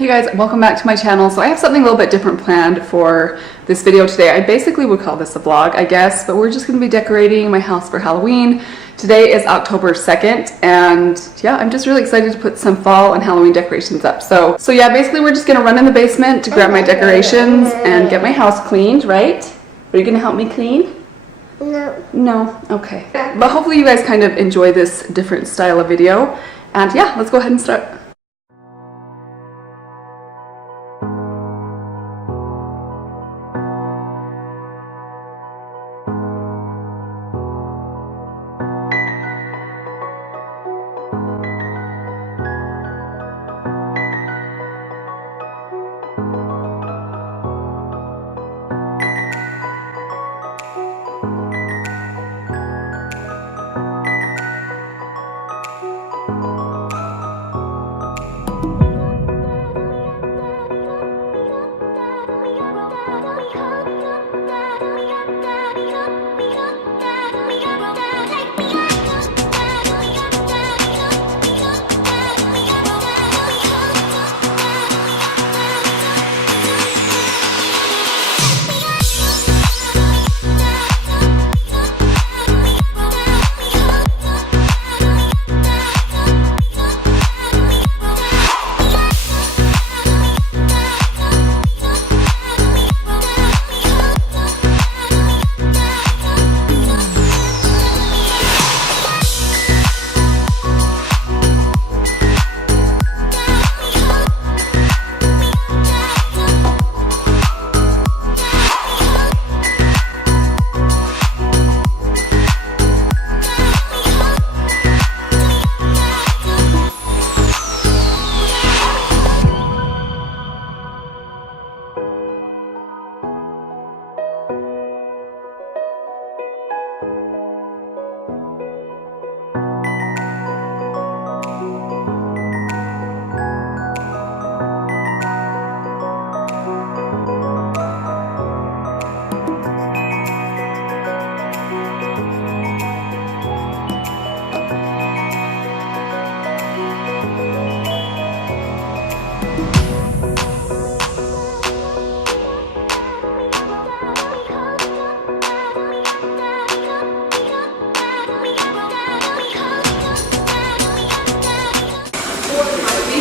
Hey guys, welcome back to my channel. So I have something a little bit different planned for this video today. I basically would call this a vlog, I guess, but we're just going to be decorating my house for Halloween. Today is October 2nd, and yeah, I'm just really excited to put some fall and Halloween decorations up. So yeah, basically we're just going to run in the basement to grab my decorations and get my house cleaned, right? Are you going to help me clean? No. No? Okay. But hopefully you guys kind of enjoy this different style of video. And yeah, let's go ahead and start.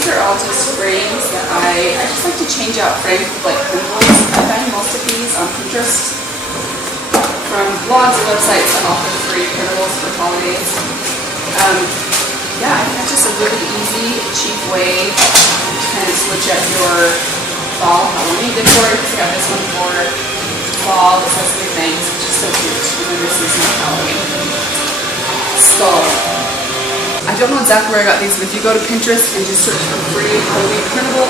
All just frames that I just like to change out frames with like printables. I find most of these on Pinterest from blogs and websites that offer free printables for holidays. Yeah, I think that's just a really easy, cheap way to kind of switch up your fall Halloween decor. I got this one for fall, this has three things, which is so cute. And then this is my Halloween skull. I don't know exactly where I got these, but if you go to Pinterest and just search for free Halloween printables,